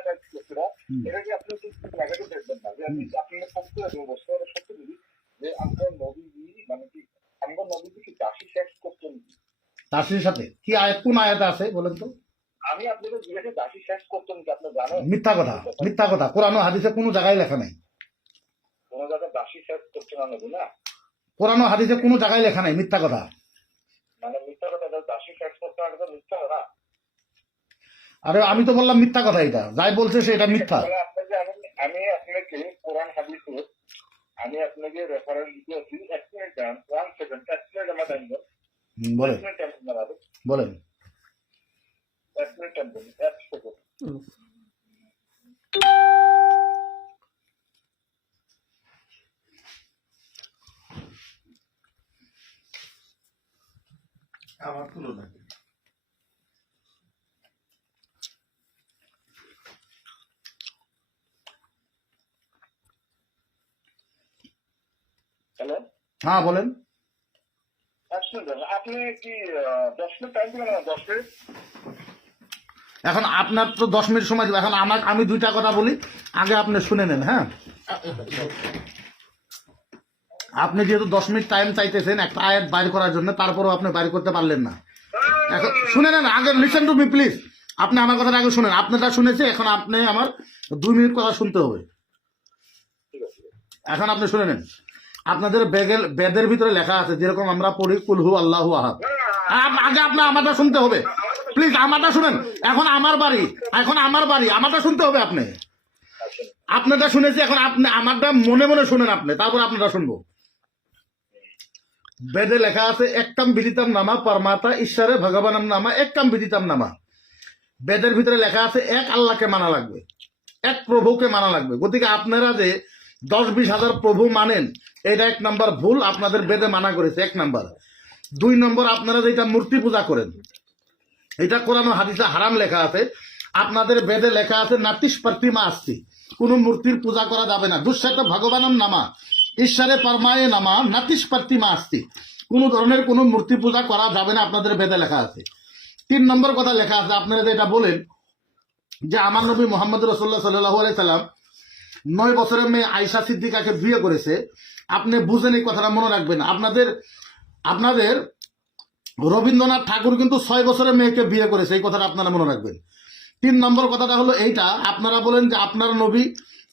আদায় লোকেরা এটা কি আপনি নেগেটিভ দেখবেন না। যে আমি আপনার পক্ষে বস্তু সত্যি বলি যে আমরা নবীজি মানে কি আমরা নবীজি কি দাসী শেষ করছেন তাসির সাথে? কি আয়াত কোন আয়াতে আছে বলেন তো? আমি আপনাকে জিজ্ঞাসা দাসী শেষ করছেন কি আপনি জানেন? মিথ্যা কথা মিথ্যা কথা। কোরআন ও হাদিসে কোনো জায়গায় লেখা নাই। কোনো জায়গায় দাসী শেষ করছেন না নবী না? কোরআন ও হাদিসে কোনো জায়গায় লেখা নাই মিথ্যা কথা। মানে মিথ্যা কথা দাসী শেষ করতে হবে মিথ্যা না আরে আমি তো বললাম মিথ্যা কথা এটা। যাই বলছে সে এটা মিথ্যা। আপনাকে আমি আপনাকে কোরআন হাদিসে আমি আপনাকে রেফারেন্স দিয়েছি এক মিনিট দাম ওয়ান সেকেন্ড এক মিনিট আমার টাইম বলেন। এক টাইম দাঁড়াবে বলেন। এক মিনিট টাইম দেন এক সেকেন্ড আমার তুলনা হ্যালো? হ্যাঁ বলেন। এক মিনিট দাঁড়ান। আপনি কি দশ মিনিট টাইম দিবেন দশ মিনিট এখন আপনার তো দশ মিনিট সময় দেবো। এখন আমার আমি দুইটা কথা বলি আগে আপনি শুনে নেন হ্যাঁ? আপনি যেহেতু দশ মিনিট টাইম চাইতেছেন একটা আয়াত বাইর করার জন্য তারপরেও আপনি বাইর করতে পারলেন না। এখন শুনে নেন আগে লিসেন টু মি প্লিজ আপনি আমার কথাটা আগে শুনেন। আপনারটা শুনেছে এখন আপনি আমার দুই মিনিট কথা শুনতে হবে। এখন আপনি শুনে নেন। আপনাদের বেগের বেদের ভিতরে লেখা আছে, যেরকম আমরা পড়ি কুলহু আল্লাহু আহাদ। আগে আপনার আমারটা শুনতে হবে। প্লিজ আমারটা শুনেন। এখন আমার বাড়ি, এখন আমার বাড়ি, আমারটা শুনতে হবে আপনি। আপনারটা শুনেছি, এখন আপনি আমারটা মনে মনে শুনেন আপনি, তারপর আপনারটা শুনব। বেদে লেখা আছে, এককাম বিদিতাম নামা পরমাতা, ঈশ্বরে ভগবানম নামা, এককাম বিদিতাম নামা। বেদের ভিতরে লেখা আছে, এক আল্লাহকে মানা লাগবে, এক প্রভুকে মানা লাগবে। গতিকে আপনারা যে দশ বিশ হাজার প্রভু মানেন এটা এক নাম্বার ভুল, আপনাদের বেদে মানা করেছে, এক নাম্বার। দুই নম্বর, আপনারা যেটা মূর্তি পূজা করেন, এটা কোরআন হাদিসে হারাম লেখা আছে। আপনাদের বেদে লেখা আছে নাতিস প্রতিমা আসছি। কোন মূর্তির পূজা করা যাবে না। দুঃসাত ভগবানম নামা, ঈশ্বরে পরমায়ে নামা নাতিস প্রতিমা আসছি। কোন ধরনের কোনো মূর্তি পূজা করা যাবে না, আপনাদের বেদে লেখা আছে। তিন নম্বর কথা লেখা আছে, আপনারা যেটা বলেন যে আমার নবী মোহাম্মদ রসোল্লা সাল্লাহ সাল্লাম নয় বছরের মেয়ে আয়সা সিদ্দিকাকে বিয়ে করেছে। আপনি বুঝেন এই কথাটা, মনে রাখবেন। আপনাদের আপনাদের রবীন্দ্রনাথ ঠাকুর কিন্তু ছয় বছরের মেয়েকে বিয়ে করেছে, এই কথাটা আপনারা মনে রাখবেন। তিন নম্বর কথাটা হলো এইটা, আপনারা বলেন যে আপনার নবী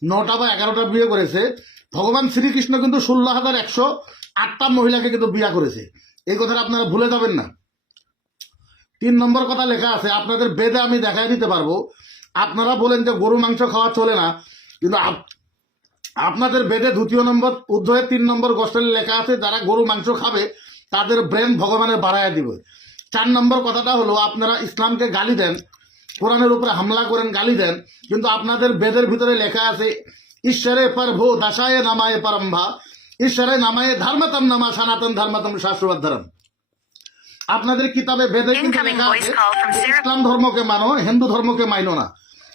নটা বা এগারোটা বিয়ে করেছে, ভগবান শ্রীকৃষ্ণ কিন্তু ষোলো হাজার একশো আটটা মহিলাকে কিন্তু বিয়ে করেছে। এই কথাটা আপনারা ভুলে যাবেন না। তিন নম্বর কথা লেখা আছে, আপনাদের বেদে আমি দেখাই দিতে পারব। আপনারা বলেন যে গরু মাংস খাওয়া চলে না, কিন্তু আপনাদের বেদে দ্বিতীয় নম্বর উদ্ধয়ে তিন নম্বর গোষ্ঠীর লেখা আছে যারা গরু মাংস খাবে তাদের ব্রেন ভগবানের বাড়ায় দিবে। চার নম্বর কথাটা হলো আপনারা ইসলামকে গালি দেন কোরআনের উপরে হামলা করেন গালি দেন কিন্তু আপনাদের বেদের ভিতরে লেখা আছে ঈশ্বরে পর ভো দাসায় নামায় পরম্ভা ঈশ্বরে নামায় ধর্মতম নামা সনাতন ধর্মতম শাশ্বত ধর্ম আপনাদের কিতাবে বেদে কিন্তু লেখা আছে. ইসলাম ধর্মকে মানো হিন্দু ধর্মকে মাইনো না।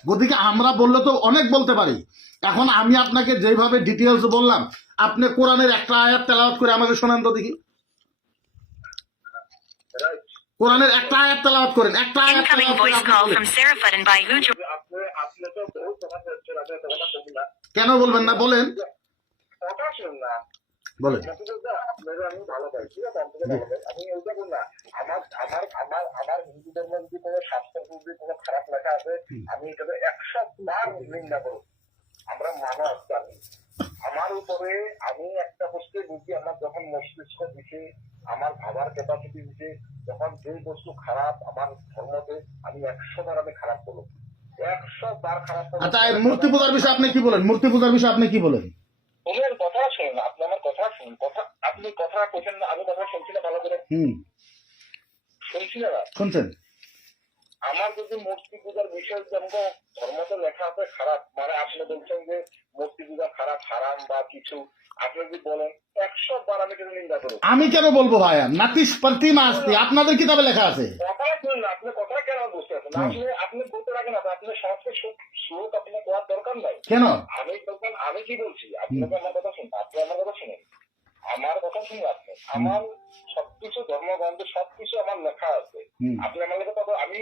গতিকে আমরা বললে তো অনেক বলতে পারি। এখন আমি আপনাকে যেভাবে ডিটেলস বললাম আপনি কোরআনের একটা আয়াত তেলাওয়াত করে আমাকে শোনান তো দেখি। কোরআনের একটা আয়াত তেলাওয়াত করেন একটা আয়াত তেলাওয়াত কেন বলবেন না বলেন। কথা শুনুন না বলেন। আমি এটাকে একশো বার নিন্দা করব। আমরা মানুষ জানি আমার উপরে আমি একটা বস্তু বুঝি আমার যখন মস্তিষ্ক দিছে আমার ভাবার ক্যাপাসিটি দিছে যখন যে বস্তু খারাপ আমার ধর্মতে আমি একশো বার আমি খারাপ করব একশো বার খারাপ করব আচ্ছা মূর্তি পূজার বিষয়ে আপনি কি বলেন? মূর্তি পূজার বিষয়ে আপনি কি বলেন? উনি কথা শুনুন আপনি আমার কথা শুনুন। কথা আপনি কথা কোথেন না আমি কথা শুনছি না ভালো করে। হুম। শুনছি না। শুনছেন? আমার যদি মূর্তি পূজার বিষয় যেমন ধর্মতে লেখা আছে খারাপ। মানে আপনি বলছেন যে মূর্তি পূজা খারাপ হারাম বা কিছু। আপনি যদি বলেন একশো বার আমি কিন্তু নিন্দা করব? আমি কেন বলব ভাইয়া? নাতিস প্রতিমা আসতি আপনাদের কিতাবে লেখা আছে। কথা শুনুন আপনি কথা কেন বুঝতে পারছেন আপনি আপনি বলতে রাখেন না আপনি সংস্কৃত শ্লোক আপনি দরকার নাই। কেন? আমি তখন আমি কি বলছি? আপনাকে আমার কথা শুনুন আপনি আমার কথা শুনুন। আমার কথা শুনুন আপনি। আমার সবকিছু ধর্মগ্রন্থ সবকিছু আমার লেখা আছে। আপনি আমার কাছে কথা আমি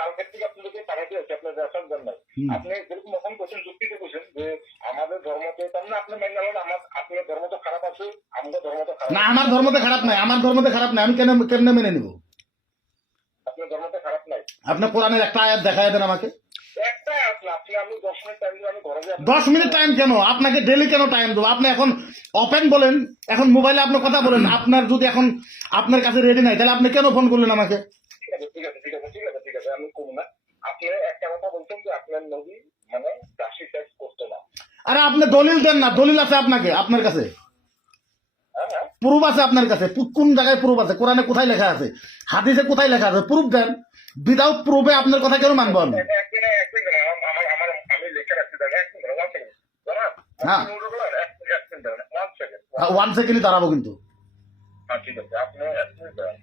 কালকের থেকে আপনাদেরকে পাঠাতে হচ্ছে আপনার রেফারেন্স জন্য। আপনি যেরকম এখন কোশ্চেন যুক্তিতে কোশ্চেন যে আমাদের ধর্মতে তার মানে আপনি মেনে নেন আমার আপনার ধর্ম তো খারাপ আছে আমাদের ধর্ম তো খারাপ না আমার ধর্ম তো খারাপ নাই আমার ধর্ম তো খারাপ নাই আমি কেন কেমনে মেনে নিব আপনার ধর্ম তো খারাপ নাই আপনি কোরআনের একটা আয়াত দেখায় দেন আমাকে। দশ মিনিট টাইম কেন? আপনাকে ডেলি কেন টাইম দেবো? আপনি এখন ওপেন বলেন এখন মোবাইলে আপনি কথা বলেন আপনার যদি এখন আপনার কাছে রেডি নাই তাহলে আপনি কেন ফোন করলেন আমাকে? মানে আরে আপনি দলিল দেন না দলিল আছে আপনাকে আপনার কাছে। প্রুফ আছে আপনার কাছে? কোন জায়গায় প্রুফ আছে? কোরআনে কোথায় লেখা আছে? হাদিসে কোথায় লেখা আছে? প্রুফ দেন। উইদাউট প্রুফে আপনার কথা কেন মানবো আমি? ওয়ান সেকেন্ড হ্যাঁ। ওয়ান সেকেন্ডই দাঁড়াবো কিন্তু। হ্যাঁ ঠিক আছে আপনি এক মিনিট দাঁড়ান।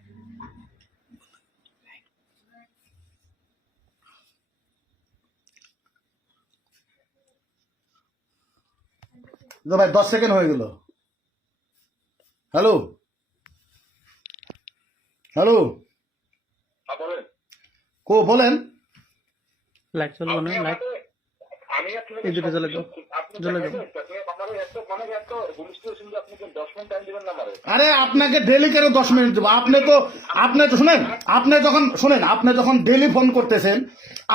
ভাই দশ সেকেন্ড হয়ে গেল। হ্যালো? হ্যালো? হ্যাঁ, কো বলেন। লাইট চলবো না লাইট। এই দুটো জ্বলে দাও। জ্বলে দাও। আরে আপনাকে ডেলি কেন দশ মিনিট দেবো? আপনি তো আপনি তো শুনেন আপনি যখন শুনেন আপনি যখন ডেলি ফোন করতেছেন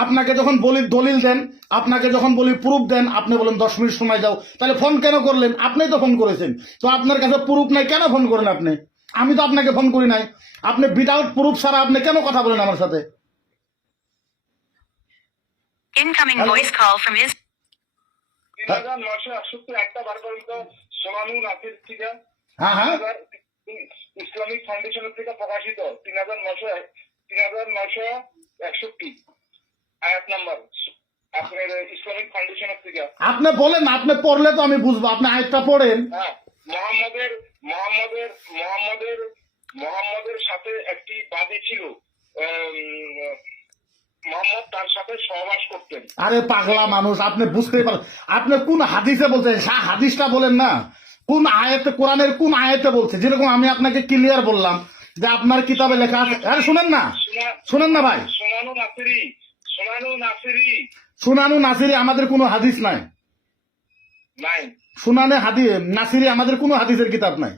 আপনাকে যখন বলি দলিল দেন আপনাকে যখন বলি প্রুফ দেন আপনি বলেন দশ মিনিট সময় যাও তাহলে ফোন কেন করলেন? আপনিই তো ফোন করেছেন। তো আপনার কাছে প্রুফ নাই কেন ফোন করেন আপনি? আমি তো আপনাকে ফোন করি নাই। আপনি উইদাউট প্রুফ ছাড়া আপনি কেন কথা বলেন আমার সাথে? হ্যাঁ হ্যাঁ। ইসলামিক ফাউন্ডেশনের থেকে প্রকাশিত তিন হাজার নশো তিন হাজার নশো একষট্টি। আয়াত নাম্বার আপনার ইসলামিক ফাউন্ডেশনের থেকে। আপনি বলেন আপনি পড়লে তো আমি বুঝব আপনি আয়টা পড়েন। হ্যাঁ মোহাম্মদের মোহাম্মদের মোহাম্মদের মোহাম্মদের সাথে একটি বাদী ছিল মোহাম্মদ তার সাথে সহবাস করতেন। আরে পাগলা মানুষ আপনি বুঝতেই পারেন আপনি কোন হাদিসে বলছেন সা হাদিসটা বলেন না? কোন আয়াতে কোরআনের কোন আয়াতে বলছে? যেরকম আমি আপনাকে ক্লিয়ার বললাম যে আপনার কিতাবে লেখা আছে। আরে শুনেন না শুনেন না ভাই। সোনানু নাসিরি সোনানু নাসিরি। আমাদের কোনো হাদিস নাই। সুনানে হাদি নাসিরি আমাদের কোনো হাদিসের কিতাব নাই।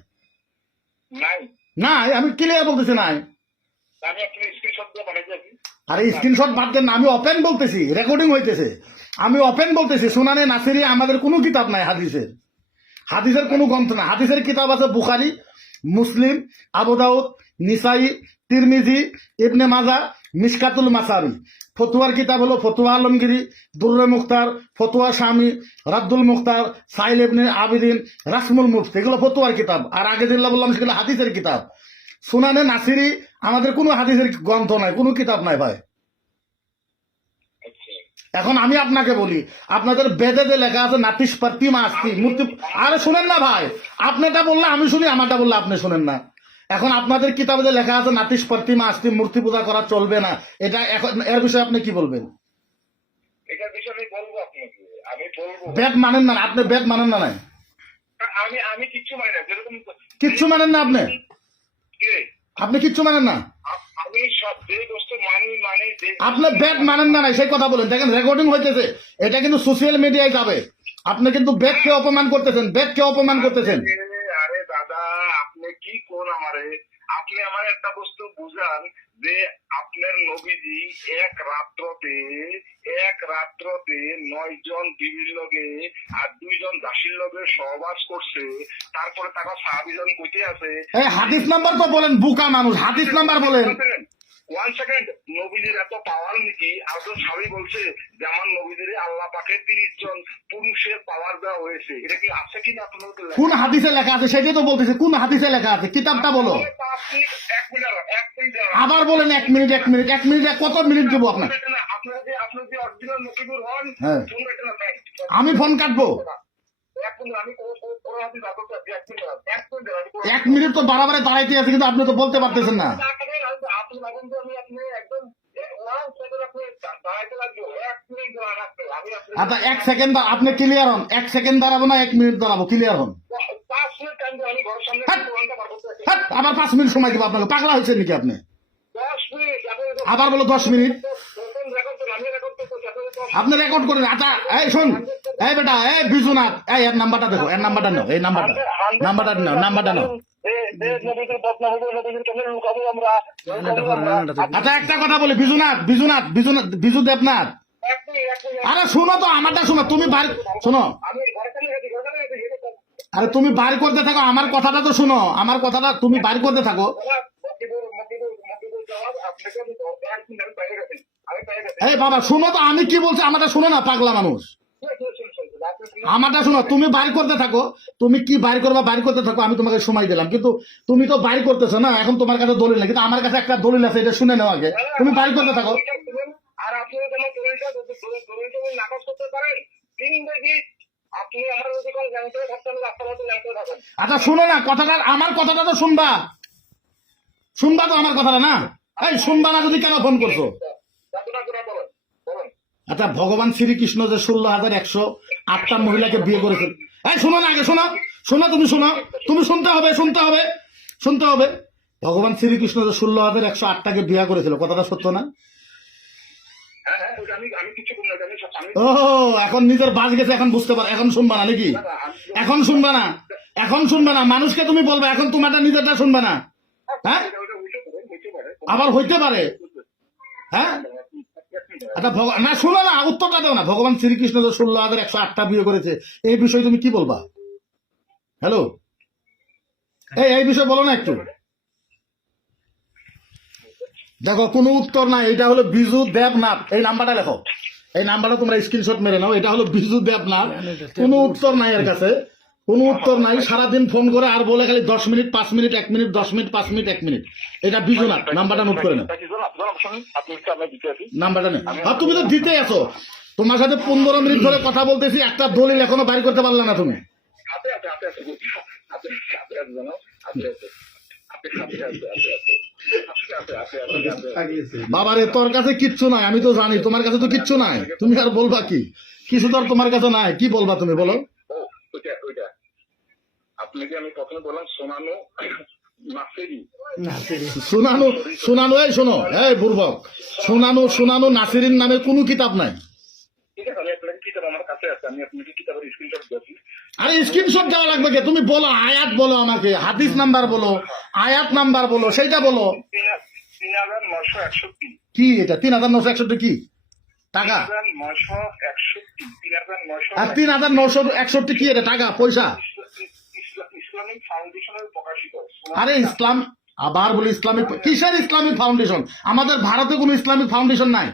নাই। আমি ক্লিয়ার বলতেছি নাই। আরে স্ক্রিনশট বাদ দেন আমি ওপেন বলতেছি রেকর্ডিং হইতেছে। আমি ওপেন বলতেছি সুনানে নাসিরি আমাদের কোনো কিতাব নাই হাদিসের। হাদিসের কোনো গ্রন্থ না হাদিসের কিতাব আছে বুখারি মুসলিম আবুদাউদ নিসাই তিরমিজি ইবনে মাজা মিসকাতুল মাসারি ফতুয়ার কিতাব হলো ফতুয়া আলমগিরি দুর্রে মুখতার ফতুয়া স্বামী রাদ্দুল মুখতার সাইল ইবনে আবিদিন রাসমুল মুফতি। এগুলো ফতুয়ার কিতাব। আর আগে যেগুলো বললাম সেগুলো হাদিসের কিতাব। সুনানে নাসিরি আমাদের কোনো হাদিসের গ্রন্থ নাই কোনো কিতাব নাই ভাই। আচ্ছা। এখন আমি আপনাকে বলি আপনাদের বেদে যে লেখা আছে নাতিস পার্তিমা আসতি মূর্তি আরে শুনেন না ভাই আপনারটা বললে আমি শুনি আমারটা বললে আপনি শুনেন না। এখন আপনাদের কিতাবে যে লেখা আছে নাতিস পার্তিমা আসতি মূর্তি পূজা করা চলবে না। এটা এখন এর বিষয়ে আপনি কি বলবেন? এটার বিষয়ে আমি বলব আপনাকে আমি বলব। বেদ মানেন না আপনি বেদ মানেন না নাই? আমি আমি কিচ্ছু মানি না যেরকম কিচ্ছু মানেন না আপনি? আপনি কিচ্ছু মানেন না? আমি সব যে বস্তু মানি মানে আপনি বেদ মানেন না নাই সেই কথা বলেন। দেখেন রেকর্ডিং হইতেছে। এটা কিন্তু সোশ্যাল মিডিয়ায় যাবে। আপনি কিন্তু বেদকে অপমান করতেছেন বেদকে অপমান করতেছেন। কি কোন আমারে? আপনি আমার একটা বস্তু বুঝান যে আপনার নবীজি এক রাত্রতে এক রাত্রতে নয় জন বিবির লগে আর দুইজন দাসীর লগে সহবাস করছে তারপরে তারা সাহাবিজন কইতে আছে হাদিস নাম্বার তো বলেন বুকা মানুষ হাদিস নাম্বার বলেন। ওয়ান সেকেন্ড নবীদের এত পাওয়ার নাকি? আব্দুল বলছে যে আমার নবীদের আল্লাহ পাকে তিরিশ জন পুরুষের পাওয়ার দেওয়া হয়েছে। এটা কি আছে কিনা আপনাদের কোন হাদিসে লেখা আছে? সেটাই তো বলতেছে কোন হাদিসে লেখা আছে? কিতাবটা বলো। এক মিনিট এক মিনিট আবার বলেন এক মিনিট এক মিনিট এক মিনিটে কত মিনিট দেবো আপনার? হ্যাঁ। আমি ফোন কাটবো? এক মিনিট, তো বাড়াবাড়ি দাঁড়াইতে আছে কিন্তু আপনি তো বলতে পারতেছেন না। আচ্ছা এক সেকেন্ড আপনি ক্লিয়ার হন। এক সেকেন্ড দাঁড়াবো না এক মিনিট দাঁড়াবো। ক্লিয়ার হন। হ্যাঁ। হ্যাঁ, আবার পাঁচ মিনিট সময় দিব আপনাকে। পাগলা হয়েছে নাকি আপনি- আবার বলো দশ মিনিট। আপনি রেকর্ড করেন। আচ্ছা এই শোন। এই বেটা, এই বিজুনাথ এই, এর নাম্বারটা দেখো, এর নাম্বারটা নাও, এই নাম্বারটা। নাম্বারটা নাও নাম্বারটা নাও। আচ্ছা একটা কথা বলি। বিজুনাথ বিজুনাথ বিজুনাথ বিজু দেবনাথ। আরে শোনো তো, আমারটা শোনো। তুমি বার শোনো। আরে তুমি বার করতে থাকো, আমার কথাটা তো শোনো। আমার কথাটা তুমি বার করতে থাকো। এই বাবা শোনো তো আমি কি বলছি? আমারটা শোনো না পাগলা মানুষ। আমারটা শোনো তুমি বাইর করতে থাকো। তুমি কি বাইর করবা বাইর করতে থাকো আমি তোমাকে সময় দিলাম। কিন্তু তুমি তো বাইর করতেছো না এখন তোমার কাছে দলিল নেই। কিন্তু আমার কাছে একটা দলিল আছে এটা শুনে নেওয়া আগে। তুমি বাইর করতে থাকো। আর আপনি দলিলটা দলিলটা নাকচ করতে পারেন আচ্ছা শোনো না কথাটা আমার কথাটা তো শুনবা। শুনবা তো আমার কথাটা না? এই শুনবা না যদি কেন ফোন করছ? আচ্ছা ভগবান শ্রীকৃষ্ণ যে ষোলো হাজার একশো আটটা মহিলাকে বিয়ে করেছেন। এই শোনো না আগে শোনো। শোনো তুমি শোনো। তুমি শুনতে হবে শুনতে হবে। শুনতে হবে। ভগবান শ্রীকৃষ্ণ যে ষোলো হাজার একশো আটটাকে বিয়ে করেছিল কথাটা সত্য না? হ্যাঁ হ্যাঁ ও এখন নিজের বাজ গেছে এখন বুঝতে পার। এখন শুনবা না নাকি? এখন শুনবা না। এখন শুনবা না। মানুষকে তুমি বলবে এখন তোমারটা নিজেরটা শুনবা না। হ্যাঁ পারে। আবার হইতে পারে। হ্যাঁ? আচ্ছা না শোনো না, উত্তরটা না। ভগবান শ্রীকৃষ্ণ যে ষোলো হাজার একশো আটটা বিয়ে করেছে, এই বিষয়ে তুমি কি বলবা? হ্যালো এই এই বিষয়ে বলো না একটু। দেখো, কোনো উত্তর নাই। এটা হলো বিজু দেবনাথ। এই নাম্বারটা লেখো। এই নাম্বারটা তোমরা স্ক্রিনশট মেরে নাও। এটা হলো বিজু দেবনাথ। কোনো উত্তর নাই এর কাছে। কোনো উত্তর নাই সারাদিন ফোন করে আর বলে খালি দশ মিনিট পাঁচ মিনিট এক মিনিট দশ মিনিট পাঁচ মিনিট এক মিনিট। এটা বিজুনাথ নাম্বারটা নোট করে আছি নাম্বারটা নেই আর তুমি তো দিতে আছো। তোমার সাথে পনেরো মিনিট ধরে কথা বলতেছি একটা দলিল এখনও বাইর করতে পারলে না তুমি। বাবারে তোর কাছে কিচ্ছু নাই আমি তো জানি তোমার কাছে তো কিচ্ছু নাই। তুমি আর বলবা কি? কিছু তো আর তোমার কাছে নাই কি বলবা তুমি বলো? ওইটা ওইটা। আপনাকে আমি প্রথমে বললাম সোনানো এই শোনো এই বুর্বক নাসিরিন নামে কোনো কিতাব নাই। আরে স্ক্রিনশট দেওয়া লাগবে কে? তুমি বলো আয়াত বলো আমাকে হাদিস নাম্বার বলো আয়াত নাম্বার বলো সেইটা বলো। কি এটা? তিন হাজার নশো একষট্টি কি? টাকা? আর তিন হাজার নশো একষট্টি কি এটা? টাকা? পয়সা? ইসলামিক ফাউন্ডেশনের প্রকাশিত। আরে ইসলাম আবার বলি ইসলামিক কিসের ইসলামিক ফাউন্ডেশন আমাদের ভারতে কোনো ইসলামিক ফাউন্ডেশন নাই।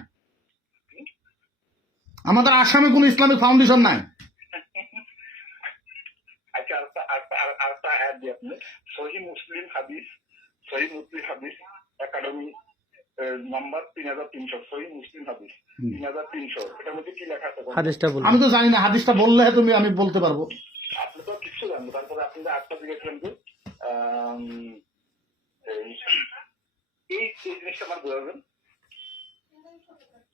আমাদের আসামে কোনো ইসলামিক ফাউন্ডেশন নাই। আরেকটা আরেকটা আর- আরেকটা অ্যাড দিই আপনি। সহি মুসলিম হাদিস সহি মুসলিম হাদিস একাডেমি নাম্বার তিন হাজার তিনশো সহি মুসলিম হাদিস তিন হাজার তিনশো। এটার মধ্যে কি লেখা আছে হাদিসটা আমি তো জানি না হাদিসটা বললে তুমি আমি বলতে পারব আপনি তো কিছু জানব যে আটটা দিয়েছিলেন যে এই এই এই জিনিসটা আমার বোঝাবেন।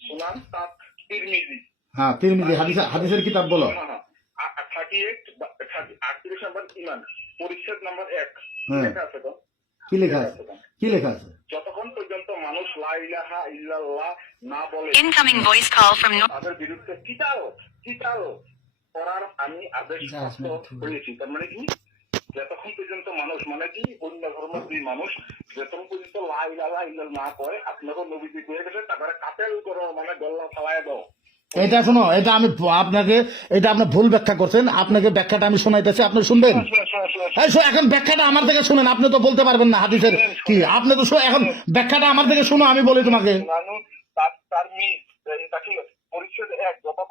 সুনান তাক তিরমিজি। হ্যাঁ তিরমিজি হাদিস হাদিসের কিতাব বলো। থার্টি এইট আটত্রিশ নাম্বার ইমান পরিচ্ছেদ নাম্বার এক। হ্যাঁ। লেখা আছে তো? কি লেখা আছে? কি লেখা আছে? যতক্ষণ পর্যন্ত মানুষ লা ইলাহা ইল্লাল্লাহ না বলে voice call from Nor- তাদের বিরুদ্ধে কিতাল কিতাল করার আমি আদেশ প্রাপ্ত হয়েছি। তার মানে কি? যতক্ষণ পর্যন্ত মানুষ মানে কি অন্য ধর্মের দুই মানুষ যতক্ষণ পর্যন্ত লা ইলাহা ইল্লাল্লাহ না করে আপনাকে নবীজি কয়ে গেছে তারপরে কাতেল করো মানে গল্লা ফালায় দাও। এটা শোনো এটা আমি আপনাকে এটা আপনি ভুল ব্যাখ্যা করছেন। আপনাকে ব্যাখ্যাটা আমি শোনাইতেছি আপনি শুনবেন? এই শো- এখন ব্যাখ্যাটা আমার থেকে শুনেন আপনি তো বলতে পারবেন না হাদিসের কি। আপনি তো এখন ব্যাখ্যাটা আমার থেকে শুনো আমি বলি তোমাকে। তার তার মিস ঠিক আছে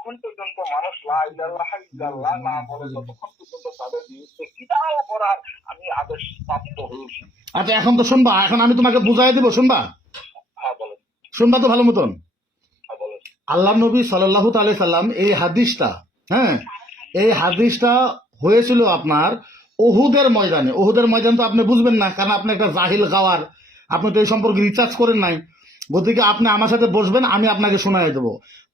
যতক্ষণ পর্যন্ত মানুষ লা না বলে ততক্ষণ পর্যন্ত তাদের বিরুদ্ধে কিতাল করার আমি আদেশ প্রাপ্ত হয়েছি। আচ্ছা এখন তো শুনবা এখন আমি তোমাকে বুঝাই দিব শুনবা? হ্যাঁ শুনবা তো ভালো মতন? হ্যাঁ আল্লাহ নবী সাল্লাহু তালি সাল্লাম এই হাদিসটা হ্যাঁ এই হাদিসটা হয়েছিল আপনার ওহুদের ময়দানে। ওহুদের ময়দান তো আপনি বুঝবেন না কারণ আপনি একটা জাহিল গাওয়ার আপনি তো এই সম্পর্কে রিচার্জ করেন নাই। গতিকে আপনি আমার সাথে বসবেন আমি আপনাকে শোনাই দেবো।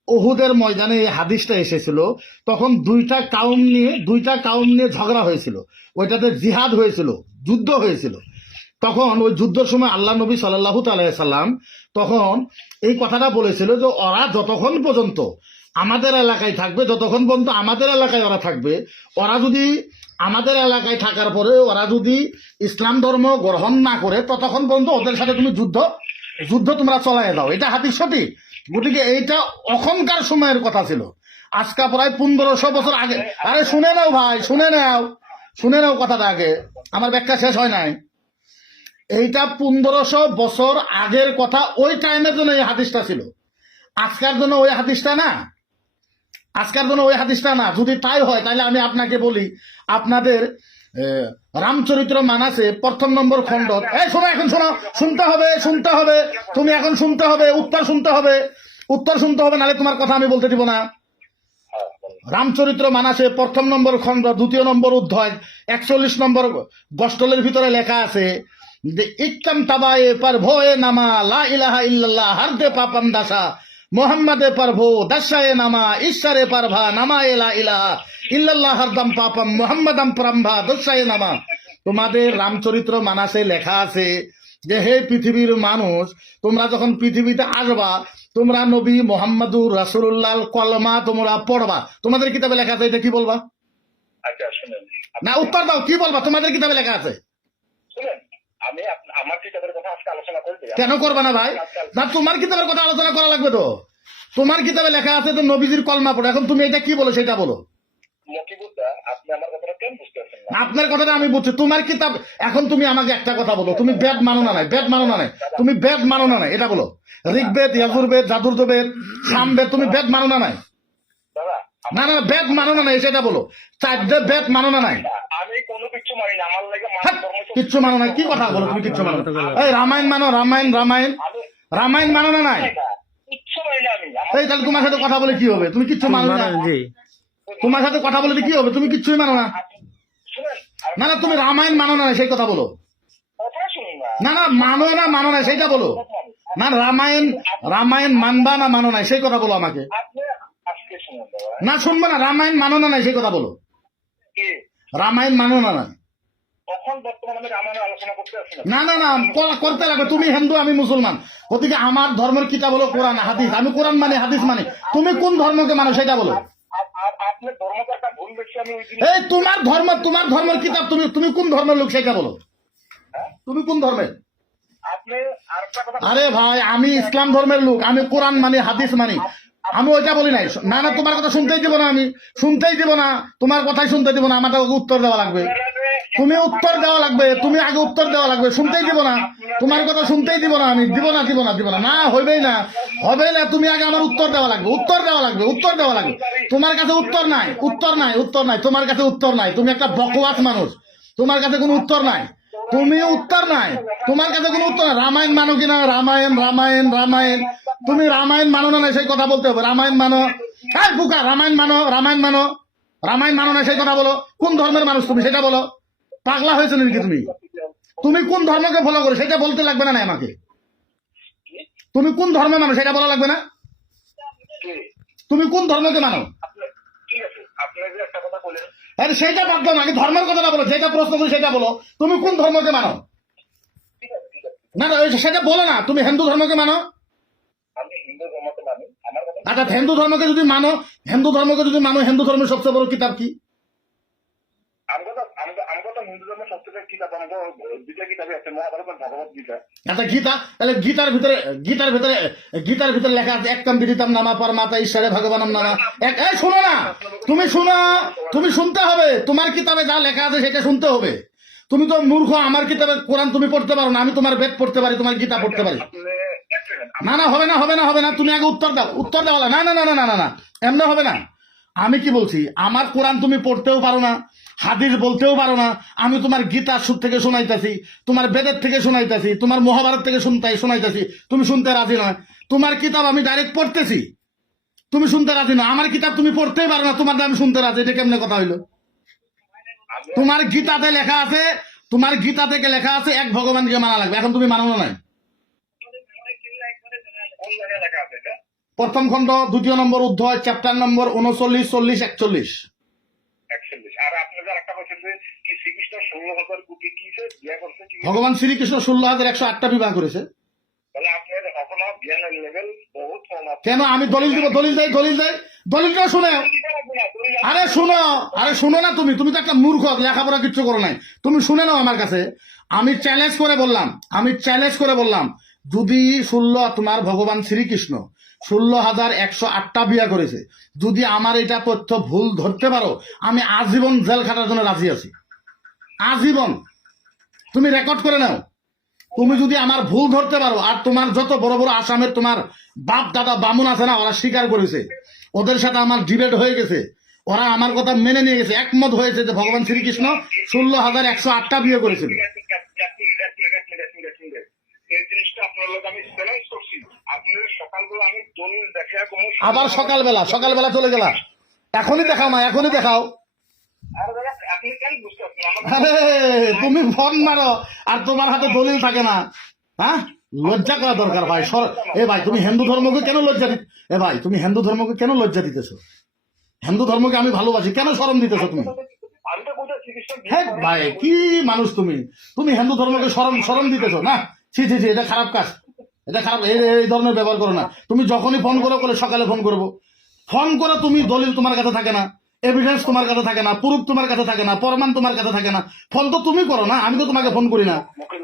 ওহুদের ময়দানে এই হাদিসটা এসেছিল, তখন দুইটা কাউম নিয়ে, দুইটা কাউম নিয়ে ঝগড়া হয়েছিল। ওইটাতে জিহাদ হয়েছিল, যুদ্ধ হয়েছিল। তখন ওই যুদ্ধের সময় আল্লাহ নবী সাল্লাহ সাল্লাম তখন এই কথাটা বলেছিল যে, ওরা যতক্ষণ পর্যন্ত আমাদের এলাকায় থাকবে, যতক্ষণ পর্যন্ত আমাদের এলাকায় ওরা থাকবে, ওরা যদি আমাদের এলাকায় থাকার পরে ওরা যদি ইসলাম ধর্ম গ্রহণ না করে, ততক্ষণ পর্যন্ত ওদের সাথে তুমি যুদ্ধ যুদ্ধ তোমরা চলাই দাও। এটা হাতির সঠিক? গতিকে এইটা অখনকার সময়ের কথা ছিল। আজকা প্রায় পনেরোশো বছর আগে। আরে, শুনে নাও ভাই, শুনে নাও শুনে নাও কথাটা আগে। আমার ব্যাখ্যা শেষ হয় নাই। এইটা পনেরোশো বছর আগের কথা, ওই টাইমের জন্য এই হাদিসটা ছিল। আজকার জন্য ওই হাদিসটা না। আজকার জন্য ওই হাদিসটা না। যদি তাই হয়, তাহলে আমি আপনাকে বলি, আপনাদের রামচরিত্র মানাসে প্রথম নম্বর খণ্ড। এই শোনো, এখন শোনো। শুনতে হবে শুনতে হবে। তুমি এখন শুনতে হবে, উত্তর শুনতে হবে। উত্তর শুনতে হবে নাহলে তোমার কথা আমি বলতে দিব না। রামচরিত্র মানাসে প্রথম নম্বর খণ্ড, দ্বিতীয় নম্বর অধ্যায় একচল্লিশ নম্বর গস্টলের ভিতরে লেখা আছে, যে ইত্তাম তাবায়ে পার ভয়ে নামা, লা ইলাহা ইল্লাল্লাহ, হারদে পাপাম দাসা। মোহাম্মদে পার ভো দাসায়ে নামা ঈশ্বরে পারভা নামা এলা ইলাহা ইল্লাল্লাহ হারদাম পাপাম মোহাম্মদাম প্রাম্ভা দসায়ে নামা। তোমাদের রামচরিত্র মানাসে লেখা আছে যে হে পৃথিবীর মানুষ তোমরা যখন পৃথিবীতে আসবা তোমরা নবী মোহাম্মদুর রাসুল্লাহ কলমা তোমরা পড়বা। তোমাদের কিতাবে লেখা আছে এটা কি বলবা? আচ্ছা শুনেন। না উত্তর দাও কি বলবা? তোমাদের কিতাবে লেখা আছে। শুনেন আমি আপ- আমার কিতাবের কথা আজকে আলোচনা করতে কেন করবা না ভাই? না তোমার কিতাবের কথা আলোচনা করা লাগবে তো। তোমার কিতাবে লেখা আছে তো নবীজির কলমা পড়ো। এখন তুমি এটা কি বলো সেটা বলো। আপনি আমার কথাটা কেন বুঝতে আপনার কথাটা আমি বুঝছি। তোমার কিতাব এখন তুমি আমাকে একটা কথা বলো। তুমি বেদ মানো না নাই বেদ মানো না নাই। তুমি বেদ মানো না নাই এটা বলো। ঋগ্বেদ ইয়াজুর্বেদ জাদুর্বেদ সামবেদ তুমি বেদ মানো না নাই? না না বেদ মানো না নাই সেটা বলো। চারটে বেদ মানো না নাই? আমি কোনো কিছু মানি না। আমার কিচ্ছু মানো না কি কথা বলো তুমি কিচ্ছু মানো না এই রামায়ণ মানো রামায়ণ রামায়ণ। রামায়ণ মানো না নাই? এই তাহলে তোমার সাথে কথা বলে কি হবে? তুমি কিচ্ছু মানো না। জি। তোমার সাথে কথা বলে কি হবে? তুমি কিচ্ছুই মানো না। না না তুমি রামায়ণ মানো না সেই কথা বলো। কথা না না না মানো না মানো না সেইটা বলো। না রামায়ণ রামায়ণ মানবা না মানো না সেই কথা বলো আমাকে। না শুনব না রামায়ণ মানো না নাই সেই কথা বলো। কি? রামায়ণ মানো না না না। না না করতে লাগবে। তুমি হিন্দু আমি মুসলমান। আমার ধর্মের কিতাব হলো কোরআন হাদিস। আমি কোরআন মানে হাদিস মানে। তুমি কোন ধর্মকে মানো সেটা বলো। এই তোমার ধর্ম তোমার ধর্মের কিতাব তুমি তুমি কোন ধর্মের লোক সেটা বলো। তুমি কোন ধর্মের? আরে ভাই আমি ইসলাম ধর্মের লোক আমি কোরআন মানি হাদিস মানি। আমি ওইটা বলি নাই। না না তোমার কথা শুনতেই দিব না আমি। শুনতেই দিব না। তোমার কথাই শুনতে দিব না। আমাকে উত্তর দেওয়া লাগবে। তুমি উত্তর দেওয়া লাগবে, তুমি আগে উত্তর দেওয়া লাগবে, শুনতেই দিব না। তোমার কথা শুনতেই দিব না, আমি দিব না দিব না দিব না। না, হইবেই না। হবে না, তুমি আগে আমার উত্তর দেওয়া লাগবে, উত্তর দেওয়া লাগবে, উত্তর দেওয়া লাগবে। তোমার কাছে উত্তর নাই উত্তর নাই উত্তর নাই, তোমার কাছে উত্তর নাই। তুমি একটা বকওয়াস মানুষ, তোমার কাছে কোনো উত্তর নাই। তুমি উত্তর নাই, তোমার কাছে কোনো উত্তর নাই। রামায়ণ মানো কিনা? রামায়ণ রামায়ণ রামায়ণ। তুমি রামায়ণ মানো না সেই কথা বলতে হবে। রামায়ণ মানো। হ্যাঁ বুকা, রামায়ণ মানো রামায়ণ মানো। রামায়ণ মানো না, সেই কথা বলো। কোন ধর্মের মানুষ তুমি, সেটা বলো। পাগলা হয়েছে নাকি তুমি? তুমি কোন ধর্মকে ফলো করো? সেটা বলতে লাগবে না আমাকে। তুমি কোন ধর্মের মানো? সেটা বলা লাগবে না? তুমি কোন ধর্মকে মানো? আরে সেটা বাদ দাও না আগে ধর্মের কথাটা বলো যেটা প্রশ্ন করি সেটা বলো। তুমি কোন ধর্মকে মানো? না না, সেটা বলো না তুমি হিন্দু ধর্মকে মানো? আচ্ছা হিন্দু ধর্মকে যদি মানো হিন্দু ধর্মকে যদি মানো হিন্দু ধর্মের সবচেয়ে বড় কিতাব কি? গীতা, তাহলে গীতার ভিতরে গীতার ভিতরে গীতার ভিতরে লেখা আছে, একদম বিদিতাম নামা ঈশ্বরে ভগবানম নামা। এক না! তুমি তুমি শুনতে হবে। তোমার কিতাবে যা লেখা আছে সেটা শুনতে হবে। তুমি তো মূর্খ, আমার কিতাবে কোরআন তুমি পড়তে পারো না, আমি তোমার বেদ পড়তে পারি, তোমার গীতা পড়তে পারি। এক না না, হবে না হবে না হবে না, তুমি আগে উত্তর দাও, উত্তর দেওয়া না না না না না না, এমনি হবে না। আমি কি বলছি, আমার কোরআন তুমি পড়তেও পারো না হাদিস বলতেও পারো না। আমি তোমার গীতার সুর থেকে শোনাইতাছি, তোমার বেদের থেকে শোনাইতাছি, তোমার মহাভারত থেকে শুনতে শোনাইতাছি, তুমি শুনতে রাজি নয় তোমার কিতাব আমি ডাইরেক্ট পড়তেছি। তুমি শুনতে রাজি না। আমার কিতাব তুমি পড়তেই পারো না, তোমার আমি শুনতে রাজি। এটা কেমনে কথা হইল? তোমার গীতাতে লেখা আছে, তোমার গীতা থেকে লেখা আছে, এক ভগবানকে মানা লাগবে। এখন তুমি মানো নাই? প্রথম খণ্ড, দ্বিতীয় নম্বর অধ্যায় চ্যাপ্টার নম্বর উনচল্লিশ, চল্লিশ, একচল্লিশ। আর আপনি যে একটা বলছেন যে কি শ্রীকৃষ্ণ ষোলো হাজার কোটি কি বিয়ে করছে কি? ভগবান শ্রীকৃষ্ণ ষোলো হাজার একশো আটটা বিবাহ করেছে। তাহলে আপনার এখনও জ্ঞানের লেভেল বহুত কম কেন? আমি দলিল দিব দলিল দেয় দলিল দেয় দলিলটা শুনে। আরে শুনো আরে শুনো না তুমি। তুমি তো একটা মূর্খ লেখাপড়া কিচ্ছু করো নাই। তুমি শুনে নাও আমার কাছে। আমি চ্যালেঞ্জ করে বললাম আমি চ্যালেঞ্জ করে বললাম যদি ষোলো তোমার ভগবান শ্রীকৃষ্ণ ষোলো হাজার একশো আটটা বিয়া করেছে। যদি আমার এটা তথ্য ভুল ধরতে পারো, আমি আজীবন জেল খাটার জন্য রাজি আছি। আজীবন। তুমি রেকর্ড করে নাও। তুমি যদি আমার ভুল ধরতে পারো, আর তোমার যত বড় বড় আসামের তোমার বাপ, দাদা, বামুন আছে না, ওরা স্বীকার করেছে। ওদের সাথে আমার ডিবেট হয়ে গেছে। ওরা আমার কথা মেনে নিয়ে গেছে। একমত হয়েছে যে ভগবান শ্রীকৃষ্ণ ষোলো হাজার একশো আটটা বিয়ে করেছিল ঠিক আছে, ঠিক আছে, ঠিক আছে, ঠিক আছে, ঠিক আছে, ঠিক আছে, ঠিক আছে। এই জিনিসটা আপনার লোক আমি চ্যালেঞ্জ করছি। আপনাদের সকালবেলা আমি দলিল দেখে কোনো আবার সকালবেলা সকালবেলা চলে গেলা। এখনই দেখাও না এখনই দেখাও। আর তুমি ফোন মারো আর তোমার হাতে দলিল থাকে না। হ্যাঁ? লজ্জা করা দরকার ভাই সর এ ভাই তুমি হিন্দু ধর্মকে কেন লজ্জা দি এ ভাই তুমি হিন্দু ধর্মকে কেন লজ্জা দিতেছো? হিন্দু ধর্মকে আমি ভালোবাসি কেন শরম দিতেছো তুমি? হ্যাঁ ভাই কি মানুষ তুমি? তুমি হিন্দু ধর্মকে শরম শরম দিতেছো না? ছি ছি ছি, এটা খারাপ কাজ। এটা খারাপ, এই এই ধরনের ব্যবহার করো না। তুমি যখনই ফোন করো বলে সকালে ফোন করব। ফোন করে, তুমি দলিল তোমার কাছে থাকে না এভিডেন্স তোমার কাছে থাকে না প্রুফ তোমার কাছে থাকে না, প্রমাণ তোমার কাছে থাকে না। ফোন তো তুমি করো না, আমি তো তোমাকে ফোন করি না। ভাই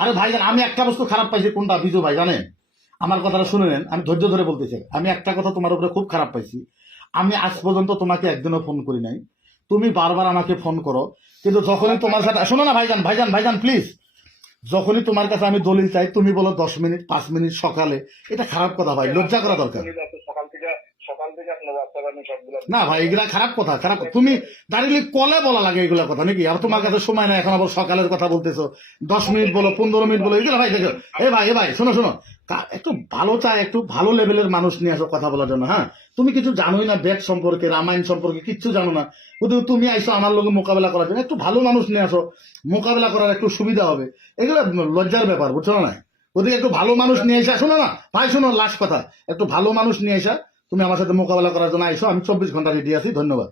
আরে ভাইজান আমি একটা বস্তু খারাপ পাইছি, কোনটা? বিজু ভাই, জানেন? আমার কথাটা শুনে নেন, আমি ধৈর্য ধরে বলতেছি। আমি একটা কথা তোমার উপরে খুব খারাপ পাইছি। আমি আজ পর্যন্ত তোমাকে একদিনও ফোন করি নাই। তুমি বারবার আমাকে ফোন করো, কিন্তু যখনই তোমার সাথে শোনো না ভাইজান ভাইজান ভাইজান প্লিজ যখনই তোমার কাছে আমি দলিল চাই তুমি বলো দশ মিনিট পাঁচ মিনিট সকালে। এটা খারাপ কথা ভাই লজ্জা করা দরকার। না ভাই এগুলা খারাপ কথা খারাপ তুমি দাঁড়িয়ে কলে বলা লাগে এগুলা কথা নাকি? আর তোমার কাছে সময় নাই এখন আবার সকালের কথা বলতেছো। দশ মিনিট বলো পনেরো মিনিট বলো এগুলো ভাই দেখো। এ ভাই এ ভাই শোনো শোনো। একটু ভালো চাই একটু ভালো লেভেলের মানুষ নিয়ে আসো কথা বলার জন্য হ্যাঁ? তুমি কিছু জানোই না বেদ সম্পর্কে, রামায়ণ সম্পর্কে, কিচ্ছু জানো না। কিন্তু তুমি আইসো আমার লোক মোকাবেলা করার জন্য। একটু ভালো মানুষ নিয়ে আসো। মোকাবেলা করার একটু সুবিধা হবে। এগুলো লজ্জার ব্যাপার, বুঝছ না ওদিকে একটু ভালো মানুষ নিয়ে এসে, শোনো না, ভাই, শোনো লাস্ট কথা। একটু ভালো মানুষ নিয়ে এসা, তুমি আমার সাথে মোকাবেলা করার জন্য আইসো। আমি চব্বিশ ঘণ্টা রেডি আছি, ধন্যবাদ।